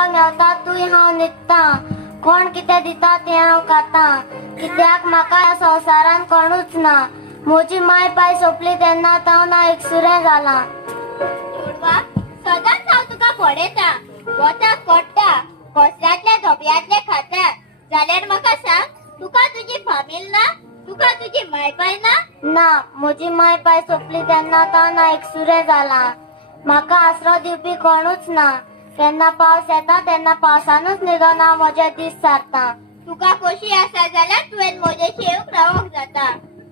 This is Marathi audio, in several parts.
बरो मेवता तूय हांव न्हिदता कोण कितें दिता तें हांव खाता कित्याक म्हाका ह्या संवसारान कोणूच ना म्हजी माय पाय सोंपली तेन्ना हांव ना एकसुरें जालां चोडवा सदांच हांव तुका पडयता वताक पडटा कोसऱ्यांतले धोबयांतले खाता जाल्यार म्हाका सांग तुका तुजी फामील ना तुका तुजी माय पाय ना म्हजी माय पाय सोंपली तेन्ना हांव ना एकसुरें जालां म्हाका आसरो दिवपी कोणूच ना केन्ना पावस येता तेन्ना पावसानूच न्हिदोन हांव म्हजे दीस सारता तुका कशी आसा जाल्यार तुवें म्हजेशी येवंक रावंक जाता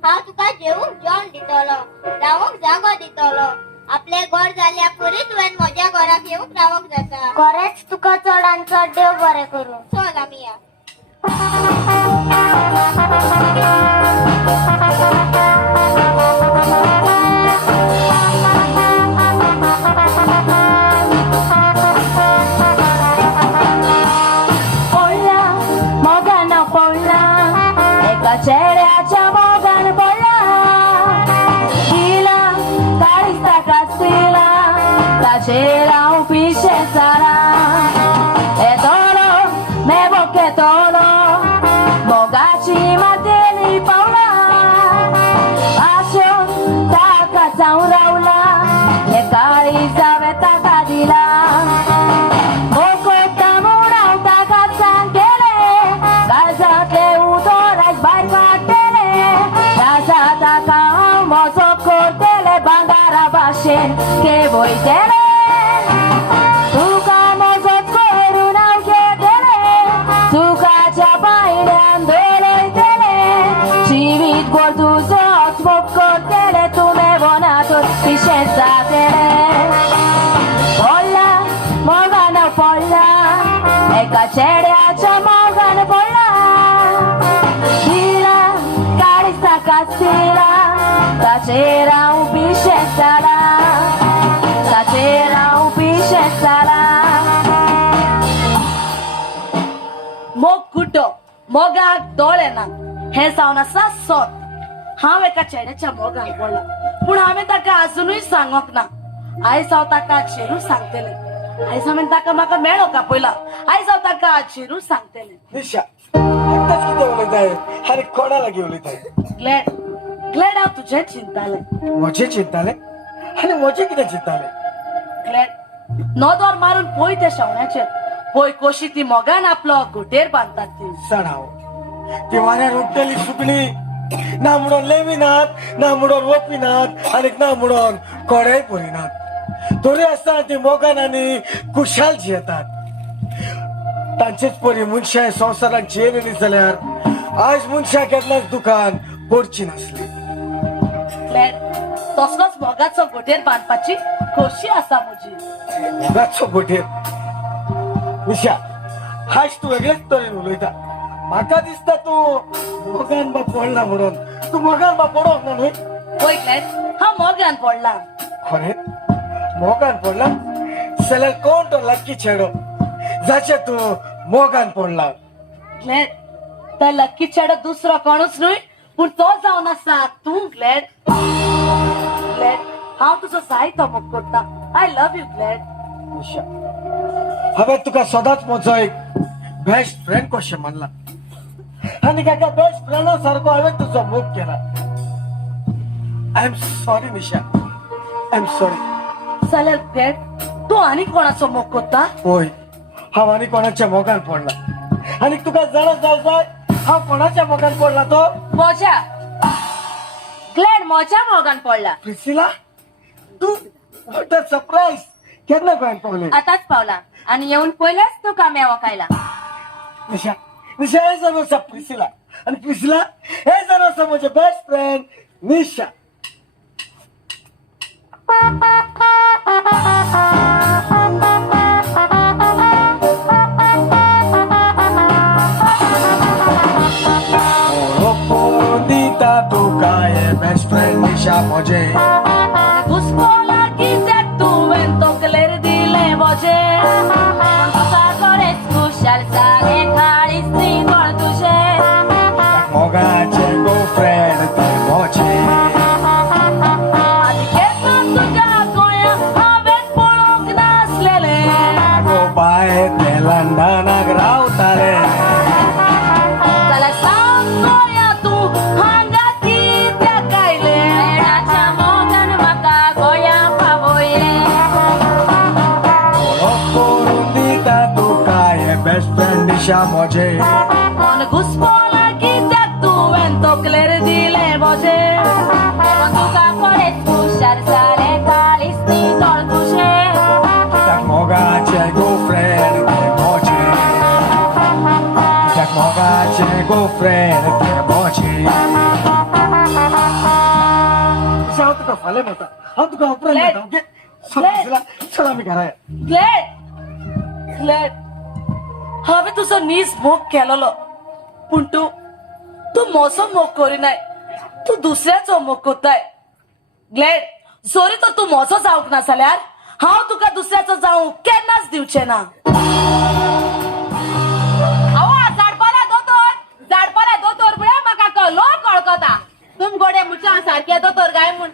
हांव तुका जेवूंक जेवण दितलो रावंक जागो दितलो आपले घर जाल्या पुरी तुवें म्हज्या घराक येवंक रावंक जाता खरेंच तुका चड आनी चड देव बरें करूं चल आमी या चेहऱ्याच्या मोगान पडला तिला काळीच ताका दिला ताचेर हांव पिशे सारा येतलो मेबोक येतलो मोगाची मातेली पावला आशो ताका जावं रावला हे काळी जावे ताका दिला que voy tener tu camozot करून हांव घेतले तुका च्या पायड्यान दवरतले जिवीत भर तुजोच मोग करतले तुमे वनातून पिशें जातले पडला मोगान पडला एका चेड्याच्या मोगान पडला दिला काळीच ताकाच दिला ताचेर हांव पिशें जाला ताचेर हांव पिशें जाला मोग कुटो मोगाक दोळे ना हे जावन आसा सोत हांव एका चेड्याच्या मोगान पडला पूण हांवें ताका अजुनूय सांगोंक ना आयज हांव ताका आजचेरूच सांगतलें आयज हांवें ताका म्हाका मेळो का पयला आयज हांव ताका आजचेरूच सांगतलें निशा एकटाच कितें उलयताय आनी कोणा लागीं उलयताय ग्लॅड ग्लॅड हांव तुजें चिंतालें म्हजें चिंतालें आनी म्हजें कितें चिंतालें ग्लॅड नोदोर मारून पळय त्या शेवण्याचेर पळय कशी ती मोगान आपलो घोटेर बांदतात ती सणाव ती वाऱ्यार उडटली सुकणी ना म्हणून लेविनात ना म्हणून ओपिनात आनी ना म्हणून कोडेय पडिनात थोडी आसता ती मोगान आनी खुशाल जियेतात तांचेच परी मनशां संवसारान जियेली जाल्यार आयज मनशां केन्नाच दुकान पडची नासली ग्लॅड तसलोच मोगाचो घोटेर बांदपाची खोशी आसा म्हजी मोगाचो घोटेर निशा आयज तूं वेगळेच तरेन उलयता म्हाका दिसता तूं मोगान बा पडला म्हणून तूं मोगान बा पडोंक ना न्हय पळय ग्लॅड हांव मोगान पडला खरें मोगान पडला जाल्यार कोण तो लक्की चेडो जाचे तूं मोगान पडला ग्लॅड तो लक्की चेडो दुसरो कोणूच न्हय पूण तो जावन आसा तूं ग्लॅड ग्लॅड हांव तुजो जायतो मोग करता आय लव यू ग्लॅड निशा हांवें तुका सदांच म्हजो एक बेस्ट फ्रेंड कशें मानला आनी एका बेस्ट फ्रेंडा सारको हांवें तुजो मोग केला I am sorry Nisha I am sorry जाल्यार ग्लॅड तूं आनी कोणाचो मोग करता होय हांव आनी कोणाच्या मोगान पडला आनी तुका जाणा जावं जाय हांव कोणाच्या मोगान पडला तो म्हज्या ग्लॅड म्हज्या मोगान पडला प्रिसिला तू व्हॉट अ सरप्राईज केन्ना गोंयान पावले आताच पावला आणि येऊन पयलेच तुका मेवो खायला निशा निशा हे जाण आसा प्रिसिला आनी प्रिसिला हे जाण आसा म्हजे बेस्ट फ्रेंड निशा तुका हे बेस्ट फ्रेंड निशा म्हजे Buscola que tu vento que le dile voce Quando sagore scuscia il sale caristi por tu che मोगाचे girlfriend te moche Adi che fatto già coia aver polok nas lele go by te मोजे कोण घुसपोला कित्याक तुवें तकलेर दिले बोजे तुका कोणेच हुशार जाले काळीच नी तळकुशे कित्याक मोगाचे गोफ्रेड ते मोजे कित्याक मोगाचे गोफ्रेड ते मोजे हांव तुका फाल्यां मेळटा हांव तुका उपरांत मेळटा ओके चल आमी घरा या. ग्लेड हांवें तुजो नीस मोग केलोलो पूण तू मोसो मोग करिनाय तू दुसऱ्याचो मोग कोत्ताय ग्लेड जोरी तो तू मोसो जावंक ना जाल्यार हांव तुका दुसऱ्याचो जावंक केन्नाच दिवचें ना झाडपाल्या दोतोर म्हळ्यार म्हाका कलो कळकता तुम गोडे मुच्या सारके दोतोर गाय म्हूण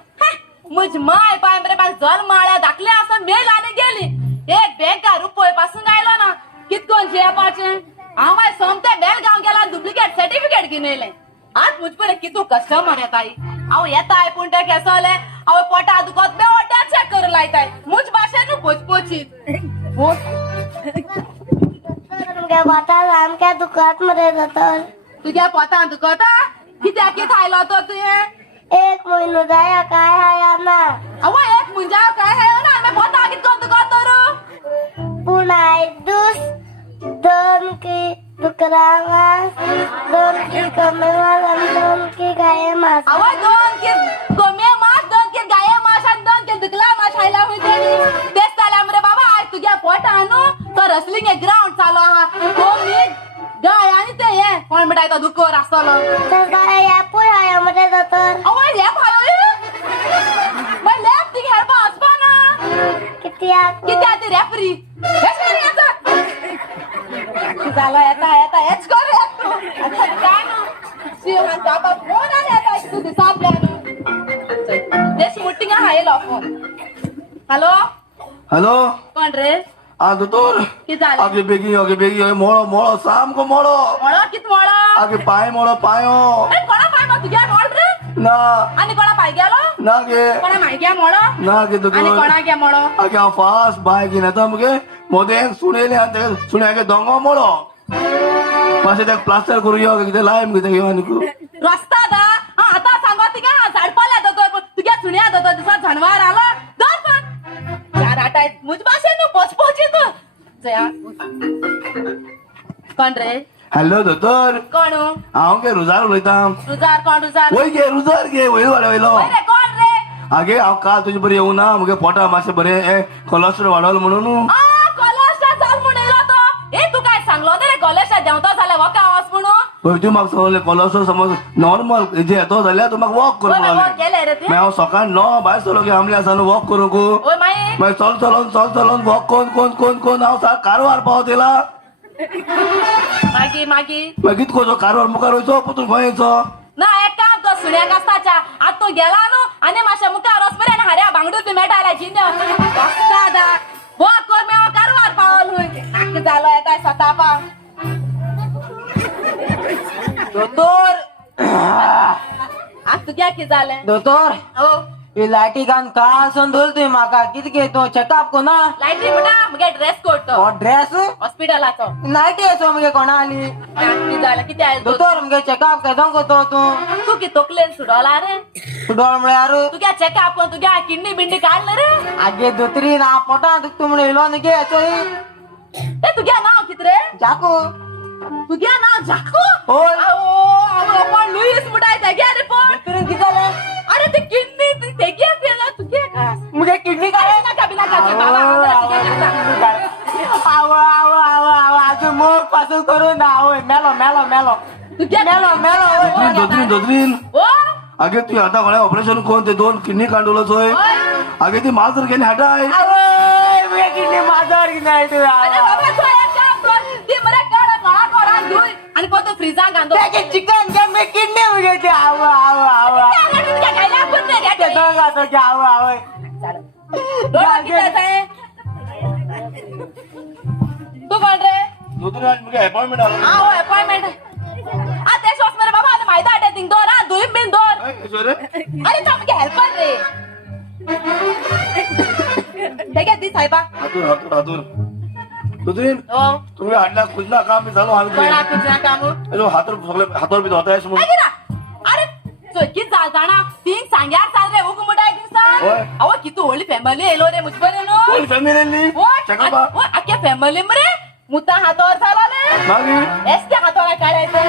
म्हज माय पाय मरे बाय जल्म माळ्या धाकले आसा मेल आनी गेली एक बँका रुपये पासून आयलो ना कितकोन जेवपाचें हांव माय सोमते बेलगांव गेला डुप्लिकेट सर्टिफिकेट घेवन येयलें आज मुज परे कितू कस्टमर येताय हांव येताय पूण ते केसोले हांव पोटा दुखत बेवट्या चेक करून लायताय मुज भाशेन पोचपोचीत तुमगे पोटा सामके दुखत मरे दोतोर तुज्या पोटान दुखता कित्याक कित खायलो तो तुवें एक म्हयनो जाया काय हाया ना अव एक मुंजा काय है ना मैं पोटा कितकोन दुखत तर पूण आयदूस 2 की डुकरां 2 की कमे मास आनी 2 की गाये मास अव 2 की गोमे मास 2 की गाये मास आनी 2 की दुकला मास खायला हुई तेच जाल्यार मरे बाबा आज तुज्या पोटान तो रसलिंग एक ग्राउंड चालू आहा गोमी गाय आनी ते हे कोण म्हणटाय तो दुकोर आसतलो तर काय यापूय हाया मरे दोतोर अव लेप हायो मैं लेप ती हेरपा वचपा ना कित्याक कित्याक ती रेफरी झालं येता हेच कर आता काय ना शिवण बाबा फोन आले आता तू दिसापल्या देश मीटिंग हायलो फोन हॅलो हॅलो कोण रे दोतोर कित जालें आगे बेगी मोळो मोळो सामको मोळो मोळो कित मोळो आगे पाय मोळो पायो ए कोणा पाय मग तुझ्या मोळ रे ना आणि कोणा पाय गेलो ना गे कोणा माय घ्या मोळो ना गे आणि दोतोर कोणा घ्या मोळो आगे हांव फास्ट बाय घेन येता मुगे मोदें सुणेले आनी तेका सुण्यागे दोंगो मोळो मातशें तेका प्लास्टर करूं यो कितें लाय मुगे तेका आनी रस्ता दा हा आता सांगो तिका हा झाडपाल्या दोतोर तुझ्या सुण्या दोतोर दिसा जनवार आलो दोन पण चार आटाय मुझ भाषेन पोचपोची तू जया कोण रे हॅलो दोतोर कोण हांव गे रुजार उलयतां रुजार कोण रुजार वय गे रुजार गे वयर वाडयलो वय रे कोण रे आगे हांव काल तुजे बरें येवना मुगे पोटा मातशें बरें कोलेस्ट्रॉल वाडवलो म्हणून आ कॉलेजला जाल म्हणून येयलो तो ए तू काय सांगलो ना रे कॉलेजला देवतो जाल्यार वका वच म्हणून पळय तूं म्हाका सांगलें कोलेस्ट्रॉल समज नॉर्मल जे येतो जाल्यार तूं म्हाका वॉक कर वय म्हणलें वॉक गेले रे ते मागीर हांव सकाळ 9 भायर सरलो की आमले आसा न्हू वॉक करूंक ओय माई मागीर चल चलोन वॉक कोन हांव कारवार पावत येयला मागी मागीर कित कोजो कारवार मुखार वयचो परतून खंय येचो ना एक काम तो सुण्याक आसताच्या आज तो गेला न्हू आनी मातशें मुखार वचपरे आनी हाऱ्या भांगडूर बी मेळटा जिन्य वस्ता दा वॉक कर मे हांव कारवार पावल हुंय आख्ख जालो येताय स्वता पाव दोतोर आज तुग्या कितें जालें दोतोर ओ ही लायटी घान काळसून दवरल तुवें म्हाका कितें गे तूं चेकअप कोना लायटी म्हणटा मुगे ड्रेस कोड तो हो ड्रेस हॉस्पिटलाचो नायटी असो मगे कोणा आली कितें जालें कितें आयलें दोतोर मगे चेकअप केदों कोतो तूं तू की तकलेन सुडोला रे सुडोळ म्हळ्यार तुग्या चॅकअप करून तुग्या किडनी बिंडी काडलं रे आगे दोतरीन हांव पोटान दुखता म्हण येयलो न्ही गे चोय ए तुग्या नांव कितें रे जाकू तुग्या नांव जाकू होय पण लुईस मुडाय तेगे रे पण दोतरीन कितें जालें अरे ते किडनी तेगे पेला तुगे मगे किडनी काडे नाका बाबा आव आजून मोग पासून करून ना आवय मेलो तुगे दोतरीन ओ आगे तू आतां कोणा ऑपरेशन कोण ते 2 किडनी काडलो चोय आगे ती माजर घेवन हाडाय आवय मगे किडनी माजर की नाही तू अरे बाबा तू एक काम कर ती मरे काढा काळा कोरा धुई आणि पोतो फ्रीजान घालतो तेगे चिकन के मगे किडनी मगे ते आव तुगे खायला पण नाही ते रे दोन गातो के आव तू कोण रे दोतरीन आज मुगे अपॉइंटमेंट आलो आओ अपॉइंटमेंट आ ते शॉस मेरे बाबा आणि मैदा अटे तिंग दोर दुई बिन दोर रे अरे तो मुगे हेल्पर रे देखे दी साहिबा हातूर दुसरीन हो तुम्ही हाडला खुजना काम बी झालो कोणा आम्ही तुझ्या काम हातर सगळे हातावर बी धोतायस म्हणून ऐक ना अरे चोकीत जाताना तीन सांग्यार चालरे हो कुमुटा दिवसा होय. अहो किती होली फॅमिली येलो रे मुझबरे नो कोण फॅमिली चकपा अख्ख्या फॅमिली मरे मुता हातावर चालवले मागी एसच्या हातावर काढायचं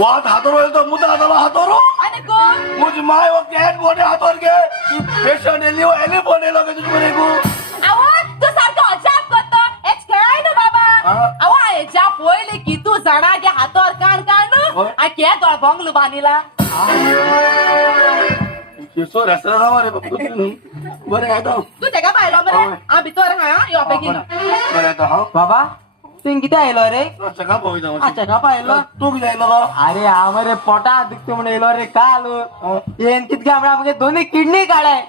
वाद हातावर येईल तर मुद्दा हाताला हातावर आणि कोण मुझ माय वक्त हेड बोटे हातावर घे पेशंट एली एली बोटे लगे तुझ बरे को अहो तू सारखं अजाब करतो हेच खेळाय ना बाबा हा. अहो हेच्या पहिले की तू जणा गे हातावर काढ काढ होय. आ के दोळ बंगलो बांधिला किसो रस्ता जावा रे बरे आहे तो तू तेका पाहिलो मरे होय. आ भितर हा यो पैकी बरे आहे तो हा बाबा तुम्ही किती आयलो रे चका पोई जाऊ अच्छा का पाहिलं तू बी जायला का अरे आमरे पोटा दुखते म्हणून येलो रे का आलो येन कितके आमच्या दोन्ही किडनी काढाय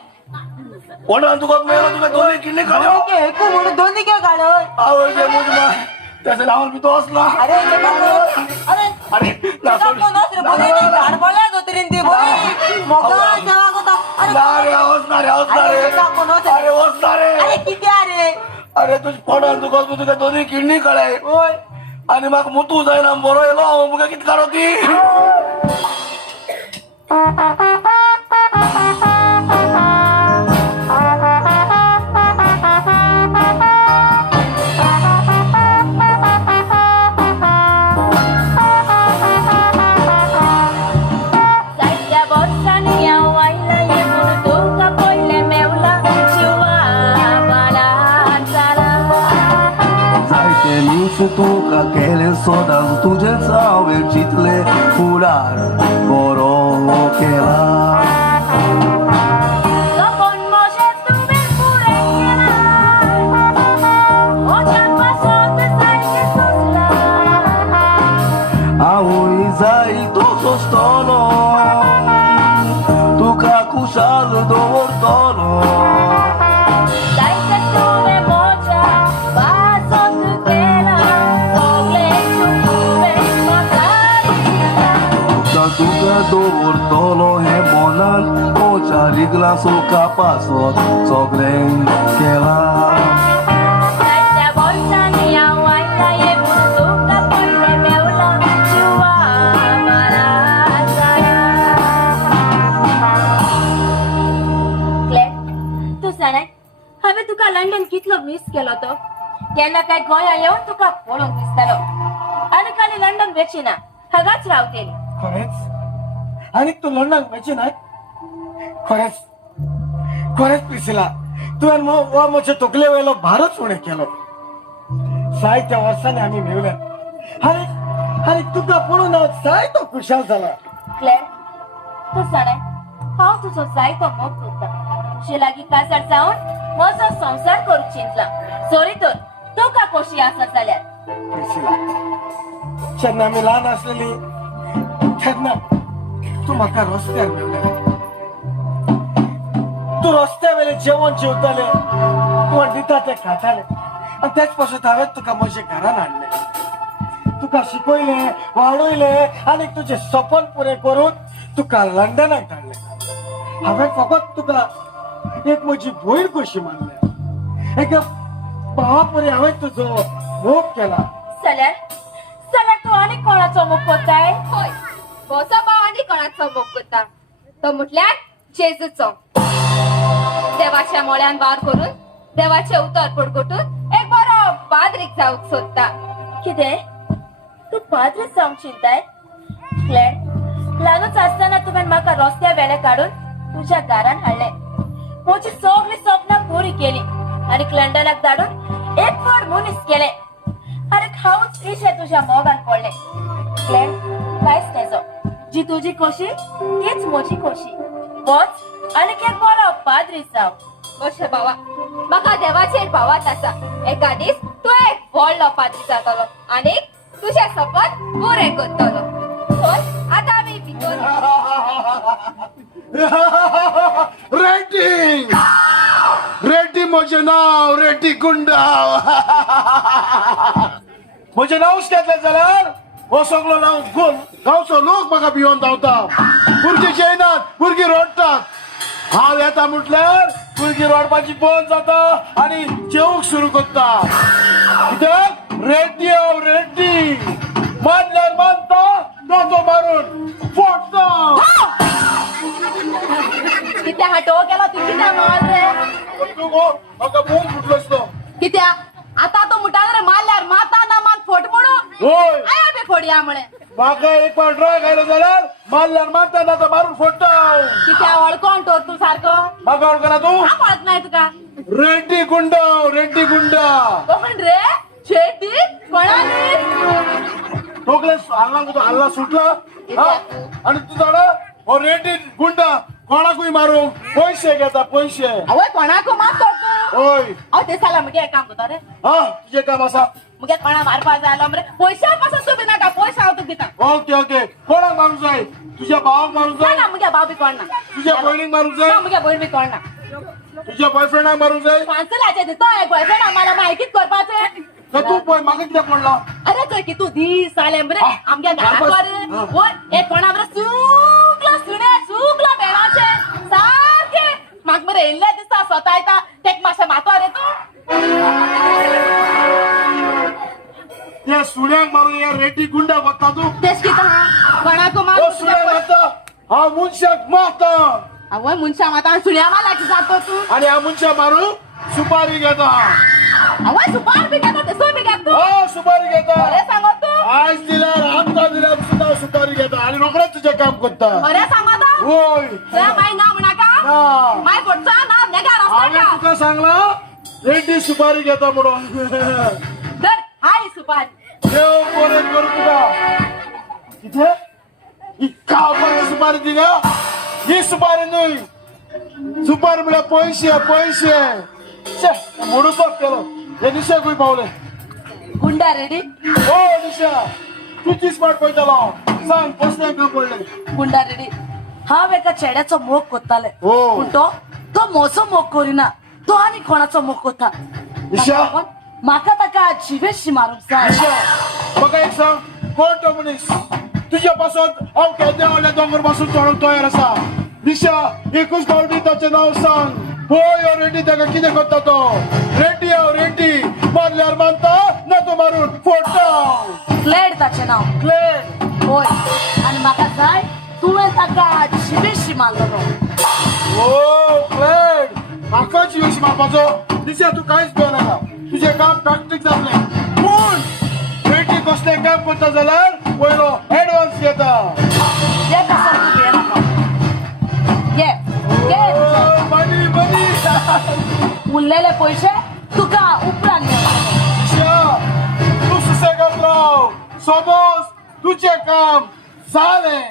कोण तू कत मेलो तुला दोन्ही किडनी खाले एकू म्हणून दोन्ही काय काढ आवड जे मुझ माय त्याचे नाव बी तो असला अरे ते का बोल? अरे अरे ना सोड झाड पडल्याच होते रे ते बोल. मोकळा जेव्हा होता. अरे ना रे हसणार अरे ते का कोण होते? अरे हसणार अरे किती अरे अरे तुझ पोटान तुका तुका दोन्ही किडनी काढाय होय आणि मग मुतू जायना बरो येलो मुका कित काढती Saja bosan ya waila ye mutu ka poile meula chiwa balan sala जायते न्यूज तुका केले सोदान तुझे चावे चितले फुडार बरो केला Kapon mo siya tuwing purengera Ojan pasok sa susla आवळी जाई तो सोस्तलो तुका Kushal दवरतलो Dai se tuve moja pasok kela Sogle tuve makarita तुका दवरतलो हे मनान कोच्या रिगला सोका पासत सगळें केला Saja bosan ya waila ye mutu ka poile meula chiwa balan sala क्लेर तू सांग हांवें तुका लंडन कितलो मिस केलो तो केन्ना काय गोंया येवन तुका पळोवंक दिसतालो आनी काली लंडन वेचिना हागाच रावतेली खरेच आणि तू लंडन वची नाही खरेच खरेच प्रिसिला तुवें वो म्हजे तकले वयलो भारच उणें केलो जायत्या वर्सांनी आमी मेवल्यात आनी तुका पळोवन हांव जायतो खुशाल जाला क्लेर तू सांग हांव तुजो जायतो मोग करता तुजे लागीं कासार जावन म्हजो संसार करूंक चिंतला सोरी तर तुका कशी आसत जाल्यार प्रिसिला जेन्ना आमी ल्हान आसलेली तेन्ना तू म्हाका रस्त्यार मेवलें तू रस्त्या वेले जेवण जेवताले तू दिता ते खाताले आनी तेच पासून हांवें तुका म्हज्या घरान हाडलें तुका शिकयले वाडयले आनी तुजें सपन पुरें करून तुका लंडनाक धाडलें हांवें फकत तुका एक म्हजी भयण कशी मानल्या एका भावा परी हांवें तुजो मोग केला जाल्यार जाल्यार तू आनी कोणाचो मोग करताय होय बसो भाव आनी कोणाचो मोग करता तो म्हटल्यार जेजूचो देवाच्या मोळ्यान वार करून देवाचे उतर पडगोटून एक बरो पाद्रीक जावंक सोदता कितें तू पाद्री जावंक चिंताय क्लेर ल्हानूच आसतना तुवें म्हाका रस्त्या वेले काडून तुज्या घरान हाडलें म्हजी सगळीं सपनां पुरी केली आनी लंडनाक धाडून एक फावट मनीस केलें आनी हांवूच इशे तुज्या मोगान पडलें क्लेर कांयच तेजो जी तुजी खोशी तीच म्हजी खोशी वच आनी एक बरो पाद्री जाव अशें भावा म्हाका देवाचेर भावात आसा एका दीस तूं एक व्हडलो पाद्री जातलो आनी तुझें सपन पुरें करतलो होय आतां आमी भितर रेड्डी रेड्डी म्हजें नाव रेड्डी गुंडाव म्हजें नांवच घेतलें जाल्यार हो सगळो नांव गुण गांवचो लोक म्हाका भिवून धांवता भुरगीं जेयनात भुरगीं रडटात हांव येता म्हटल्यार भुरगीं रडपाची बंद जाता आनी जेवूंक सुरू करता आसा कित्याक रेड्डी हांव रेड्डी मानल्यार मानता ना तो मारून फोडटा कित्या हाटो केला ती कित्या मार रे तू गो म्हाका बोल फुटलोस तो कित्या आता तो मुटांगरे मारल्यार माता ना मान फोट म्हणून होय आया बे फोडया म्हणे म्हाका एक फावट ड्रॉ घायलो जाल्यार मारल्यार मानता ना तो मारून फोडटा कित्या वळखोन तो तू सारको म्हाका वळखना तू हा वळख नाही तुका रेड्डी गुंडा कोण रे शेती कोणाली तोगले हल्ला सुटला हा? आणि तू जाणा हो रेड्डी गुंडा कोणाकूय मारूंक पैसे घेता पैसे आवय कोणाको माफ करतो होय अहो ते साला मुगे एक काम करता रे हा तुझे काम असा मुगे कोणा मारपा जायला मरे पैशा पासून तू बिना का पैसा हांव तुका दिता ओके ओके कोणाक मारूंक जाय तुझ्या भावाक मारूंक जाय ना मुगे भाव बी कोण ना तुझ्या भयणीक मारूंक जाय ना मुगे बहीण बी कोण ना तुझ्या बॉयफ्रेंडाक मारूंक जाय पांचलाचे दितो एक बॉयफ्रेंड आम्हाला माहितीच करपाचे तर तू पळय म्हाका कित्याक पडला अरे चल की तू दीस जाले मरे हा. आमगे घराक हा. रे ओय एक कोणा मरे सुकला बेणाचे सारखे म्हाका मरे येयल्ले दिसता स्वता येता तेक मातशें मातो रे तू त्या सुण्याक मारून या रेड्डी गुंडाक वता तू तेच किता कोणाको हो मार सुण्याक मारता हा मनशाक मारता आवय मनशा माता सुण्या माला की जातो तू आणि हा मनशा मारून सुपारी घेता आवय सुपार बी घेता ते बी घेत तू हो सुपारी घेता अरे सांगो तू आज दिल्यार आमकां दिल्यार सुद्धा सुपारी घेता आणि रोखडेच तुझे काम करता अरे सांगो तू होय ते माय नाव नाका ना माय पोटचा नाव नेगा हांवें रस्ता तुका सांगला रेड्डी सुपारी घेता म्हणून धर हाय सुपारी देव बरें करू तुका कितें ही कापाची सुपारी दिल्या ही सुपारी न्हय सुपारी म्हळ्यार पैसे म्हणून बघ केलो हे निशाकूय पावले गुंडा रेडी हो निशा तू तीस पाट पळयतालो सांग कसलें काम पडलें गुंडा रेडी हांव एका चेड्याचो मोग कोत्ताले हो. पूण तो मोचो मोग करिना तो आनी कोणाचो मोग कोता निशा म्हाका ताका जिवेशी मारूंक जाय निशा म्हाका एक सांग कोण तो मनीस तुझ्या पासून हांव केद्या व्हडल्या दोंगर पासून चडूंक तयार आसा निशा एकूच फावटी ताचें नांव सांग होय हो रेड्डी ताका कितें करता तो रेड्डी हांव रेड्डी मारल्यार मानता ना तो मारून फोडटा क्लेड ताचें नांव क्ले होय आनी म्हाका जाय तुवें ताका जिवेशी मारलो ओ क्लेड म्हाका जीवेशी मारपाचो निशा तू कांयच भिवनाका तुजें काम प्रॅक्टीक जातलें पूण रेड्डी कसलें काम करता जाल्यार पयलो एडवान्स घेता ये कसं तू भियेनाका ये मनी मनी उरलेले पैसे तुका उपरांत निशा तू सुसेगात राव समज तुझे काम जालें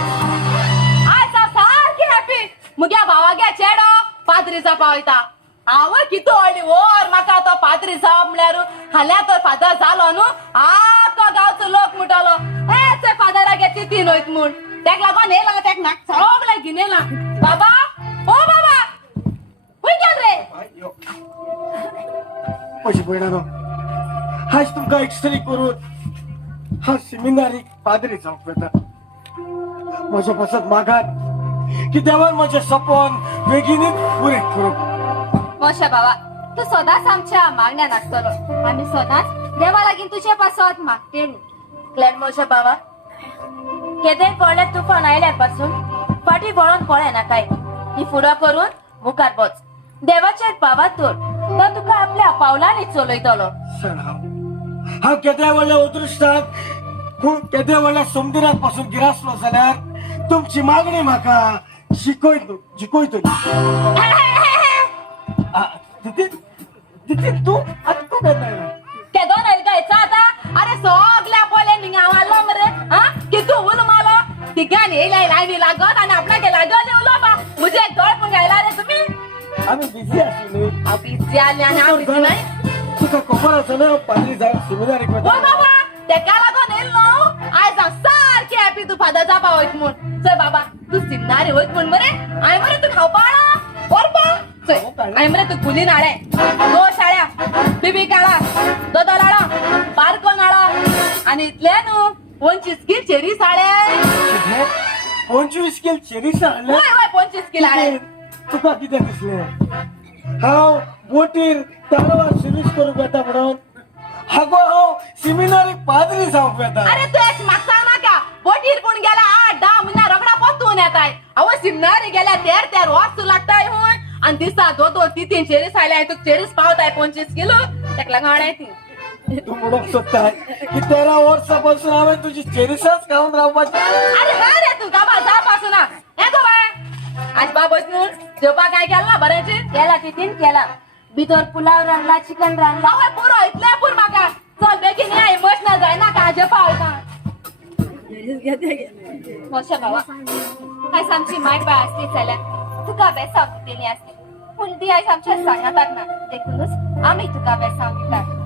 आयज हांव सारकी हॅपी मुगे भावागे चेडो पाद्रीचा पावयता हांव कितू व्हडली वर म्हाका तो पाद्री जावप म्हळ्यार हाल्या तो फादर जालो न्हू आख्खो गांवचो लोक म्हणटलो ए ते फादरागे तितीन वयत म्हूण तेका लागोन येयला तेका नाक सगळे घेवन येयला बाबा ओ बाबा खूंय गेल रे पैसे पळयना न्हू आज तुमकां एक्सरे करून हा सेमिनारीक पाद्री जावंक येता म्हज्या पासत मागात की देवान म्हजें सपन बेगीनच पुरें करूंक मोशा बाबा तू सदांच आमच्या मागण्यान आसतलो आम्ही सदांच देवा लागीं तुझे पासत मागते क्लेड मोशे बाबा केदें पडले तुफान आयल्या पासून फाटी वळोन पळय ना काय ही फुडो करून मुखार वच देवाचेर पावातोर तो तुका आपल्या पावलांनी चलयतलो हांव केद्या व्हडल्या अदृश्टाक केद्या व्हडल्या समुद्राक पासून गिरासलो जाल्यार तुमची मागणी म्हाका जिकोयतली तू आतां तूं केन्ना केदोन एलगायचा आता अरे सगल्या पोले निंगावालो मरे हा कितू उल मालो तिगान येयला लायनी लागत आणि आपल्याक लागत उलोवपा मुझे गळपून घायला रे तुम्ही आमी बिझी आशिल्ली हांव बिझी आसली आनी हांव बिझी नाही तुका खबर आसा न्हू पाद्री जावंक सेमिनारीक ओ वता बाबा तेका लागून येयलो न्हू आयज हांव सारकी हॅपी तू फादर जावपा वयत म्हूण चल बाबा तू सिमनारी वयत म्हूण मरे हांवें मरे तू खावपा हाडा वरपा चल हांवें मरे तू कुलीन हाडे दोश हाड्या बिबी काळा दोदोल हाडा पारकोन हाडा आनी इतले न्हू 25 किल चेरीस हाडे 25 किल चेरीस हाडले होय होय 25 किल हाडे तुका कितें दिसलें हांव बोटीर तारवार सिरीज करूंक येता म्हणून हागो हांव सेमिनारीक पाद्री जावंक येता. अरे तू एक म्हाका सांग नाका बोटीर कोण गेला 8-10 महिना रोकडा पोतून येताय अहो सिमनारी गेल्या तेर वर्स लागताय हुय आणि दिसा 2-3 चेरीस आयल्या तू चेरीस पावताय 25 किलो तेका लागून हाडाय ती तू म्हणूंक सोदताय की 13 वर्सां हांवें तुजी चेरिसाच खावन रावपाचें. अरे हा रे तू गाबा जा पासून हे गो बाय आज बाबत न्हू जेवपा काय केला ना बरेंचे केला तिथीन केला भितर पुलाव रांदला चिकन रांदला आवय पुरो इतले पुर म्हाका चल बेगीन या इमोशनल जायना का जेवपा वयता मोशा बाबा आयज आमची माय बाय असली जाल्यार तुका बेसांव दिलेली असली पूण ती आयज आमच्या सांगातात ना देखूनच आम्ही तुका बेसांव दितात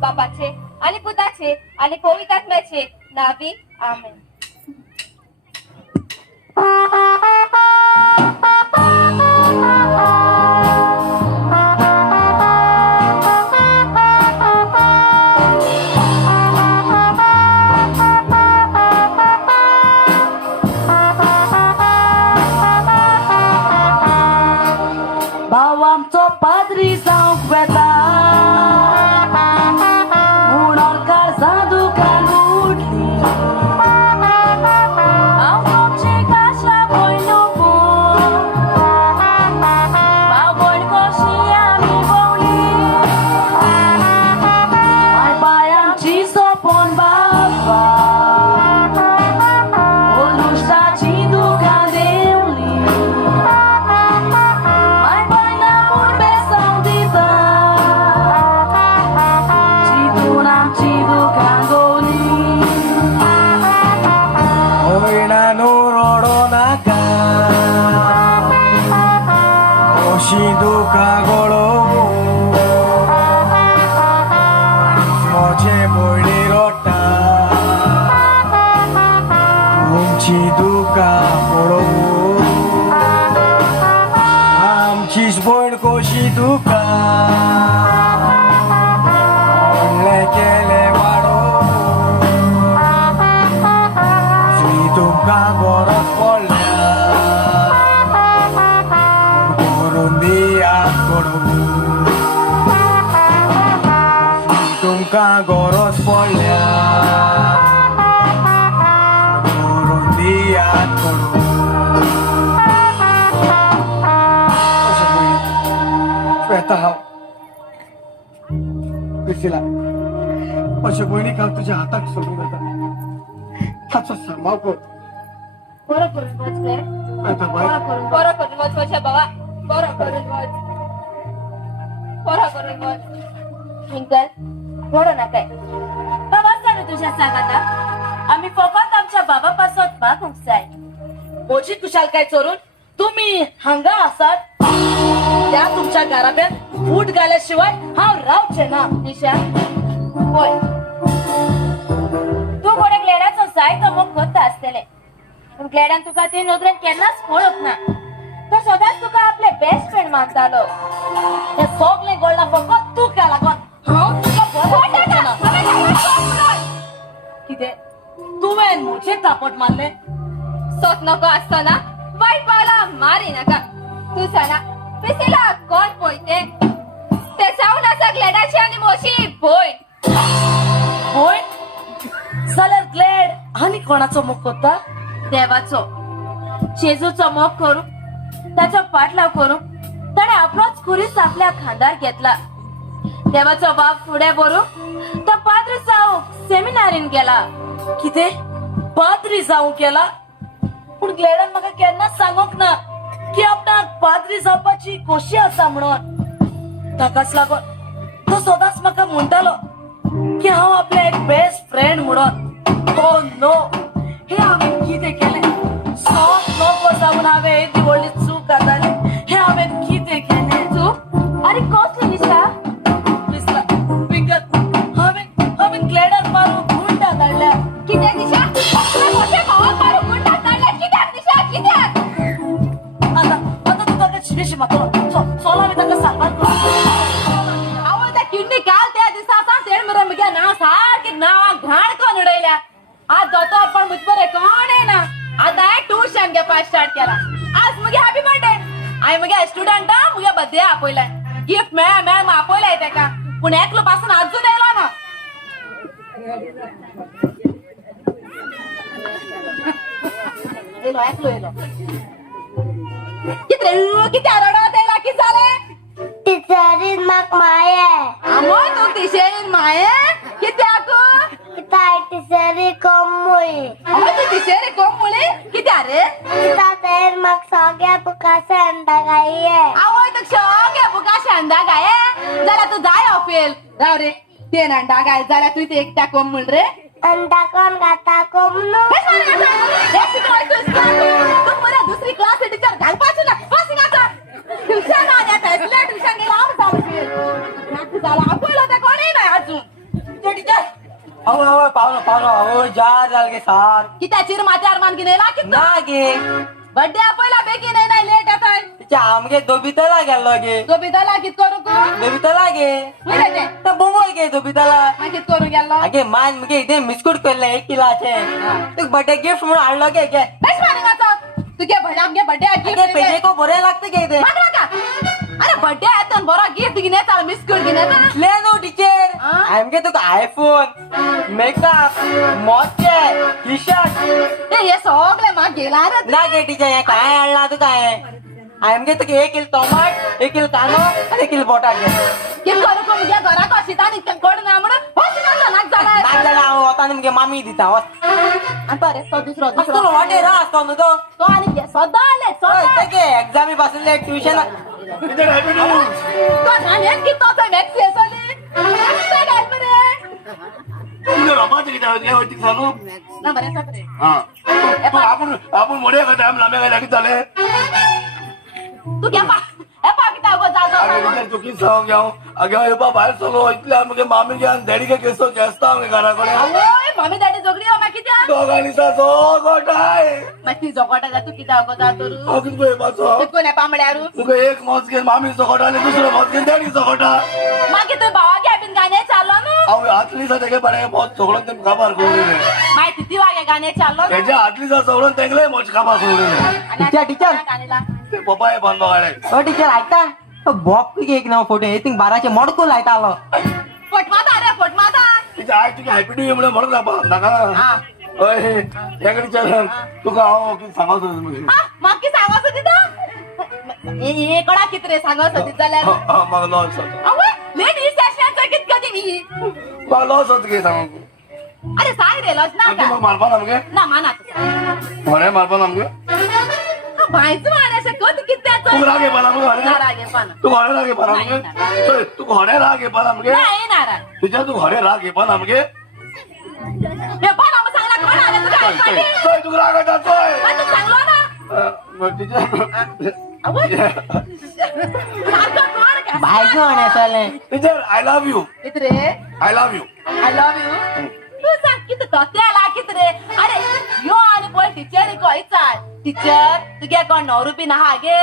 बापाचे आणि पुताचे आणि पवित्रात्म्याचे नावी आमेन. भाव आमचो पाद्री जावंक वेता म्हणून काळजां दुखान उठली हांव तुमची काशा पळयलो भाव भयण कशी आमी भोंवली माय बाय आमची सोपोन बाबा ओलुश्टाची दुकान देवली माय बाय नामूर बेसांव दिता चिंतून आमची दुकान गोवली होयणानो रोडो नाका अशी दुका गळो म्हजे भयणी रोडटा तुमची दुका पळोवून आमचीच भयण कशी तुका व्हडले केले वाडोवून ती तुमका गरज पडल्या करून दियात घडोवून ती तुमका गरज पडल्या करून दियात घडोवून येता हांव पिसिला अशें भयणीक हांव तुज्या हाताक सोडून येता ताचो सांबाळ कर. बरो करून वच रे येता बाय. बरो करून वच मोशा बाबा बरो करून वच बरो करून वच. ट्विंकल रडो नाकाय बाबा सांग तुझ्या सांगाता आम्ही फकत आमच्या बाबा पासत मागूंक जाय म्हजी कुशालकाय चोरून तुम्ही हांगा आसात त्या तुमच्या घराब्यान फूट घाल्याशिवाय हांव रावचे ना निशा होय तू कोणे ग्लेडाचो जाय तो मोग करता आसतले पूण ग्लेडान तुका ते नदरेन केन्नाच पळोवंक ना तो सदांच तुका आपले बेस्ट फ्रेंड मानतालो. हे सगळे गोळा फकत तू क्या लागून हांव तुका बरो ना कितें तुवें म्हजे तापट मारले सोत नको आसतना वाईट पावला मारी नाका तू सांगा पिसिला कोण पळयते ते जावन आसा ग्लेडाची आनी मोशी भय होय जाल्यार ग्लेड आनी कोणाचो मोग करता देवाचो जेजूचो मोग करून ताचो पाटलाव करून ताणे आपलोच खुरीस आपल्या खांदार घेतला. देवाचो बाप फुडें बरोवंक तो पाद्री जावंक सेमिनारीन गेला. कितें पाद्री जावंक गेला पूण ग्लेडान म्हाका केन्नाच सांगोंक ना की आपणाक पाद्री जावपाची खोशी आसा म्हणून ताकाच लागून तो सदांच म्हाका म्हणटालो की हांव आपले एक बेस्ट फ्रेंड म्हणून ओ नो हे हांवें कितें केलें सोप नको जावन हांवें एक व्हडली चूक जाताली हे हांवें कितें केलें चूक अरे कसली निशा दिसला विकत हांवें ग्लेडाक मारूंक गुंडा धाडल्या कित्याक निशा मोठ्या भावाक मारून गुंडाक धाडल्या कित्याक निशा कित्याक आता तू ताका शिमेशी मातलो चल हांवें ताका सांगपाक आवय त्या किडनी काल त्या दिसा तेण मरे म्हगे नांव सारकी नांवां घाण करून उडयल्या आज दोतोर पण मुतबरे कोणय ना आता हांवें ट्युशन घेवपाक स्टार्ट केला आज मुगे हॅपी बर्थडे हांवें मुगे स्टुडंटा मुगे बर्थडे आपयलाय गिफ्ट मेळ मापवलंय तेका पूण एकलो पासून अजून येयला ना येलो एकलो येलो किती रडत येयला किती जाले टिचरीन म्हाक माये आमोय तू टिशेरीन माये कित्याक किता टिचरी कम्मुई आमोय तू टिशेरी कोम मुळे कित्या रे किता तेर म्हाक सगळ्या बुकाचे अंडा गाये आवय तू शोगे बुका शांदा गाये जाल्यार तू जाय ऑफेल राव रे ते नांडा गाय जाल्यार तू ते एकट्या कोम म्हण रे अंडा कोण गाता कोमनू दुसरी क्लास टीचर घालपाची ना बसिंगाचा ट्युशन आल्या थंयसले ट्युशन गेला झाला आपलं ते कोणीय नाही अजून टीचर अहो पावलो अहो जार जाल गे सार कित्या चिर माथ्यार मान गिनेला कित ना गे बर्थडे आपयला बेगीन नाही लेट येताय तिच्या आमगे दोबितला गेल्लो गे तो बिदाला कित करू को दोबितला गे हुई रे तर बोंबोय गे दोबितला मग कित करू गेलो आगे मान मगे इथे बिस्कुट केले 1 किलोचे तू बर्थडे गिफ्ट म्हणून आणलो गे गे बेस मानिंगाचा तुगे भडे आमगे बर्थडे आगे गिफ्ट पेजे को बरे लागते गे ते मागला का अरे बर्थडे आहे बरो गिफ्ट गिने चाल बिस्कुट गिने ले नो टीचर हाँ? आमगे तुका आयफोन मेकअप मॉचे टी शर्ट ते हे सगळे माग गेला रे ना गे टीचर हे काय आणला तू काय आमगे तुका 1 किलो टोमाट 1 किलो कानो आणि 1 किलो बटाट घे कित करू को मुगे घरा को शितानी कोड ना म्हणून होसिनाचा नाक झाला नाक झाला होता मगे मामी दिता होत आता रे तो दुसरो असतो वाटे रा असतो न तो तो आणि घे सदाले सदा ते एक्झामी पासून ले ट्युशन किती हॅपी न्यू तो झाले की तो ते मॅक्स येसले ते काय बरे तुमने रमाचे किती होते होती सांगू ना बरे सगळे हा तू आपण मोठे का टाइम लांबे काय लागत झाले तू क्या पा ए पा किता को जातो अगे विचार चुकी सांग जाऊ अगे हे बा बाहेर चलो इतले आमगे मामी गे आणि डॅडी के केसो केसता आमगे घराकडे ओय मम्मी डॅडी जोगडी हो मा कित्या दोघांनी सा जो गोटाय मा ती जोगटा जा तू किता को जातो रु अगे तू बाचो तू कोने पामड्यारू तुका एक मौज घेऊन मामी गोटा आणि दुसरं मौज घेऊन डॅडी गोटा मागे तू भावा घ्या बिन गाणे चाललो ना अवे आतली सा तेगे बरे बहुत चोगडून ते खबर करू रे माय किती वागे गाणे चाललो ना त्याच्या आतली सा चोगडून तेगले मोच खबर करू रे टीचर गाणेला ते पप्पा हे बंद बघायला ओ टीचर ऐकता बॉप एक नाव फोटो हे थिंग 12चे मोडको लायता आलो फोटमाता रे फोटमाता तिथे आय तुझी हॅपी न्यू म्हणून म्हणून नका हा अय त्याकडे चल तुका हांव कितें सांगत होतो माग की सांगस दिता ए कडा कित रे सांगस दित जाल्यार म्हाका लॉस अवे लेट ई सेशनचं कित कधी मी म्हाका लॉस होता कितें सांगू अरे सांग रे लस ना तू म्हाका मारपा ना मगे ना मानात घोड्या मारपा ना मगे भाईच मारायचं कधी कित त्याचं तू राग येपा ना मगे घोड्या राग येपा ना तू घोड्या राग येपा ना मगे चल, तू घोड्या राग येपा ना मगे नाही नाराज तुझ्या तू घोड्या राग येपा ना मगे हे पण आम्ही सांगला कोण आले तुझ्या चल, चल, आईपाशी? चल, तू राग येता चल. पण तू सांगलो ना टीचर सारखं कोण काय भाईजो आणि चाले टीचर आय लव्ह यू कित रे I love you I love you तू सांग कित तोत्याला कित रे अरे यो आणि पळय टीचर कोयचा टीचर तुगे कोण 9 रुपये ना हागे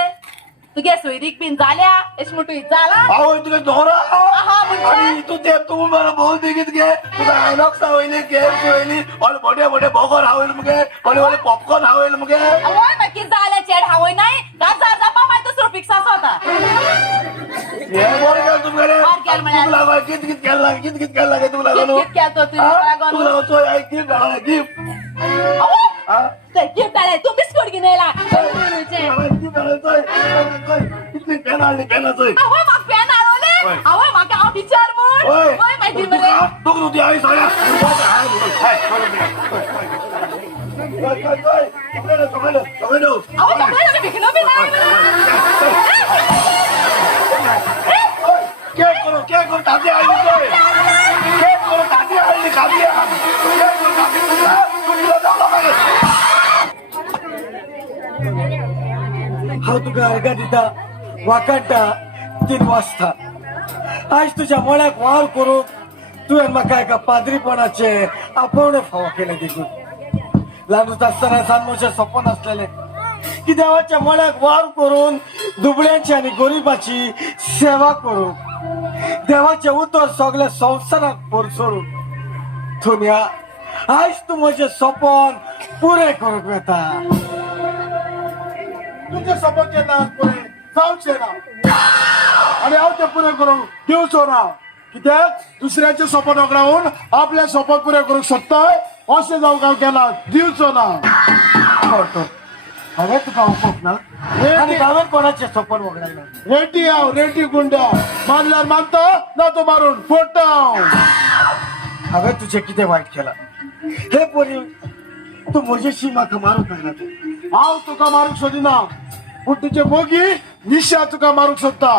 तुगे सोयरीक बीन जाल्या एश मुटू जाला आवय तुका दोरा आहा, म्हणजे? आणि तू ते तू मला बोल देखीत घे तुका आयनॉक्स हावयली केएफसी हावयली और बडे बडे बर्गर हावयल मगे और वाले पॉपकॉर्न हावयल मगे अवय मग कित जाल्या चेड हावय नाही काचा जापा माय दुसरो फिक्सास होता हे बोल का तुमकडे मार केल म्हळ्यार. तुला लागा कित कित केला लागे तुला लागलो कित केलतो तुझ्या लागलो? तुला तो आय गिफ्ट डाला गिफ्ट अवय हा ते गिफ्ट आले तू बिस्कुट गिनेला गिफ्ट डाला कितली पेन आणली पेनाचं अवय मग पेन आळवले होय. अवय मग हांव टीचर म्हूण ओय वय माहिती मरे तू तू ती आई सगळ्या अवय सगळे भिकलो बी नाही केक करो ताती आईली कोय केक करो ताती आईली काढली केक करो ताती तुला जाऊ लागे हांव तुका अर्घा दिता वाकाडटा 3 वाजता आज तुझ्या मळ्याक वार करूंक तुवें म्हाका एका पाद्रीपणाचे आपोवणे फावो केले देखून ल्हानूच आसतना सावन म्हजें सपन आसलेलें की देवाच्या मळ्याक वार करून दुबळ्यांची आनी गरिबाची सेवा करूंक देवाचे उतर सगळे संवसाराक परसोरूंक दुनिया आज तू म्हजें सपन पुरे करूंक येता तुझे सपोर्ट केला पुढे जाऊचे ना आणि हांव ते पुरे करूंक दिवचो ना कित्याक दुसऱ्याचे स्वप्न वगडावून आपले स्वप्न पुरे करूंक सोदताय अशें जावंक हांव केला दिवचो ना हांवें तुका ओपोवंक ना आनी हांवें कोणाचें सपोन वगडायना रेटी हांव रेटी गुंडा मारल्यार मारता ना तो मारून फोडटा हांवें तुजें कितें वायट केलां हे पोरी तूं म्हजेशी म्हाका मारूंक जायना हांव तुका मारूंक सोदिना पूण तुजे मोगी निशा तुका मारूंक सोदता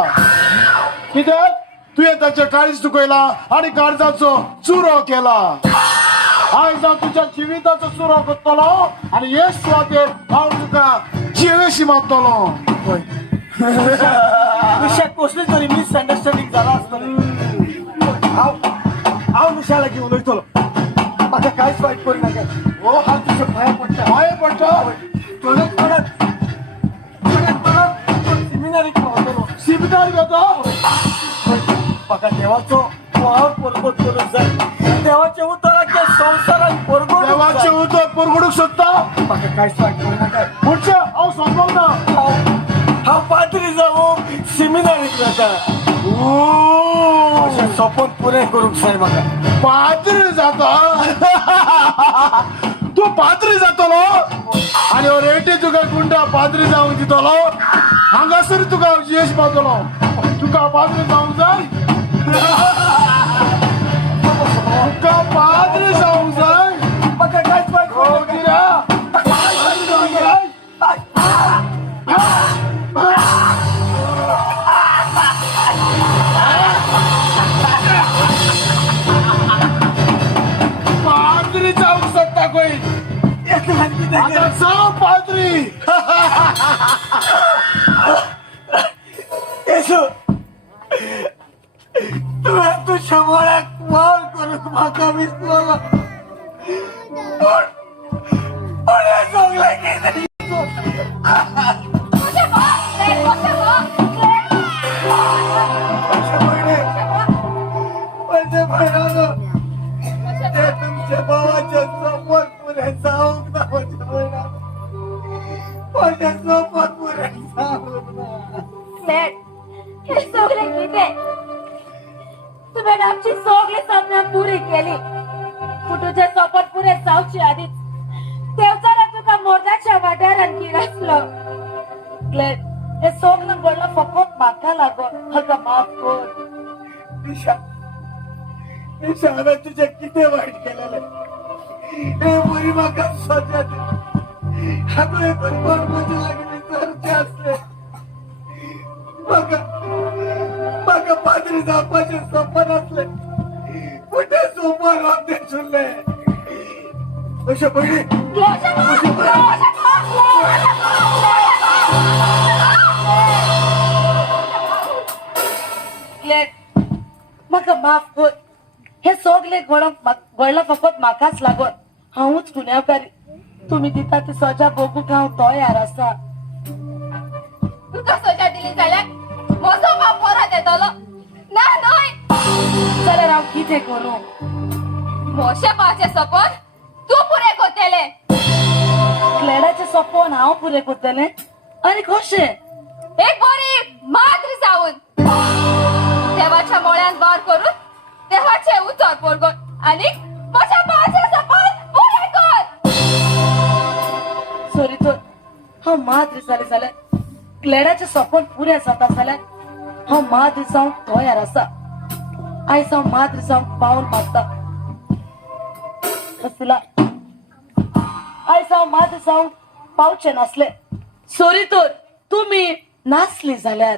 कित्याक तुवें ताचे काळीज दुखयला आनी काळजाचो चुरो केला आयज हांव तुज्या जिविताचो चुरो करतलो आनी हे सुवातेर हांव तुका जिवेशी मारतलो निशाक कसली तरी मिसअंडरस्टँडिंग जाला आसतली हांव निशाला घेवन वयतलो म्हाका कांयच वायट करूं नाका हो हांव तुज्या पांयां पडटा पांय पडटा परत सेमिनारीक पावतलो सिबितार घेता म्हाका देवाचो वावर परगट करूंक जाय देवाचे उतराचे संवसारान परगट देवाचे उतर परगडूंक सोदता म्हाका कांयच वायट करूं नाका पुढचे हांव सोदलो ना हांव पाद्री जावं सेमिनारीक वता अशें सपन पुरें करूंक जाय म्हाका पाद्री जाता तूं पाद्री जातलो आनी हो रेटी तुका गुंडा पाद्री जावंक दितलो हांगासर तुका यश पावतलो तुका पाद्री जावंक जाय तुका पाद्री जावंक जाय म्हाका कांयच वायट हो करूं नाका कित्याक पाद्री जावंक जाय पाद्री जावंक सोदता खंय आता जाव पाद्री येशू तुवें तुज्या म्हळ्याक वावर करूंक म्हाका विसरलो पूण हें सगळें कितें म्हजे भयणानो ते तुमच्या भावाचे सपन पुरें जावंक ना म्हजे भयणानो म्हजें सपन पुरें जावंक ना हे सगळे किती तुवें आमची सगळी सपनां पुरी केली पूण तुझे सपन पुरे जावचे आदीच देवचारा तुका मोर्जाच्या वाठारान किरसलो ग्लेड हे सगळं घडलं फकत म्हाका लागून म्हाका माफ कर निशा निशा हांवें तुजें कितें वायट केलेलें हे बरी म्हाका सजा दी हांवें बरोबर म्हजे लागीं विचारचें आसलें म्हाका पाद्री जावपाचें सपन आसलें पूण तें सपन रद्द सुरलें अशें पयलीं ग्लेड म्हाका माफ कर हे सगळे घडलं फकत म्हाकाच लागून हांवूच गुन्यांवकारी तुम्ही दिता ती सजा भोगूंक हांव तयार आसा तुका सजा दिली जाल्यार म्हजो बाप परत येतलो ना न्हय जाल्यार हांव कितें करूं मोशे पावचे सपन तूं पुरे करतले ग्लेडाचें सपन हांव पुरे करतलें आनी कशें एक बरी माद्री जावन देवाच्या मोळ्यान वार करून देवाचे उतर परगट आनी म्हज्या बाळाचें सपन पुरे कर सॉरी तर हांव माद्री जालें जाल्यार ग्लेडाचें सपन पुरें जाता जाल्यार हांव माद्री जावंक तयार आसा आयज हांव माद्री जावंक पावल मारता कसला आयज हांव माद्री जावंक पावचें नासलें सॉरी तर तुमी नासली जाल्यार